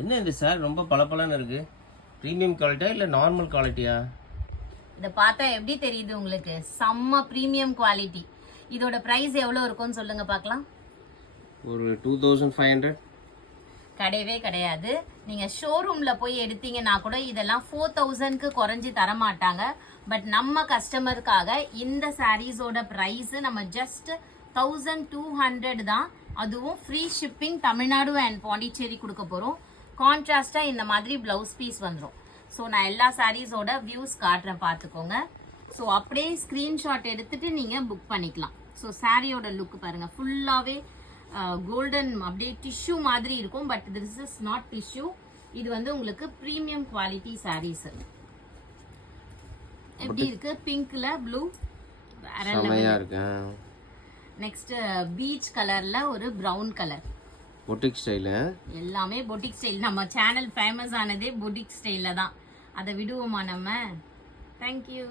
என்ன இது சார் ரொம்ப பளபளன்னு இருக்கு? பிரீமியம் குவாலிட்டியா இல்ல நார்மல் குவாலிட்டியா? இத பார்த்தா எப்படி தெரியுது உங்களுக்கு? செம்ம பிரீமியம் குவாலிட்டி. இதோட பிரைஸ் எவ்வளவு இருக்கும்னு சொல்லுங்க பார்க்கலாம். ஒரு 2500. கிடையவே கிடையாது. நீங்க ஷோரூம்ல போய் எடுத்தீங்கன்னா கூட இதெல்லாம் 4000க்கு குறைஞ்சி தர மாட்டாங்க. பட் நம்ம கஸ்டமருக்காக இந்த சாரீஸோட பிரைஸ் நம்ம ஜஸ்ட் 1200 தான். அதுவும் free shipping Tamil Nadu and Pondicherry கொடுக்க போறோம். கான்ட்ராஸ்டா இந்த மாதிரி பிளவுஸ் பீஸ் வந்துடும். ஸோ நான் எல்லா சாரீஸோட வியூஸ் காட்டுறேன் பார்த்துக்கோங்க. ஸோ அப்படியே ஸ்க்ரீன்ஷாட் எடுத்துட்டு நீங்கள் புக் பண்ணிக்கலாம். ஸோ சாரியோட லுக் பாருங்க, ஃபுல்லாகவே கோல்டன் அப்படியே டிஷ்யூ மாதிரி இருக்கும். But this is not tissue. இது வந்து உங்களுக்கு ப்ரீமியம் குவாலிட்டி சாரீஸ். எப்படி இருக்கு? பிங்க்ல ப்ளூ செமையா இருக்கு. நெக்ஸ்ட் பீச் கலர்ல ஒரு பிரவுன் கலர். Boutique style. எல்லாமே பொட்டிக் ஸ்டைல். நம்ம சேனல் ஃபேமஸ் ஆனதே பொட்டிக் ஸ்டைல்ல தான். அதை விடுவோமா நம்ம? தேங்க்யூ.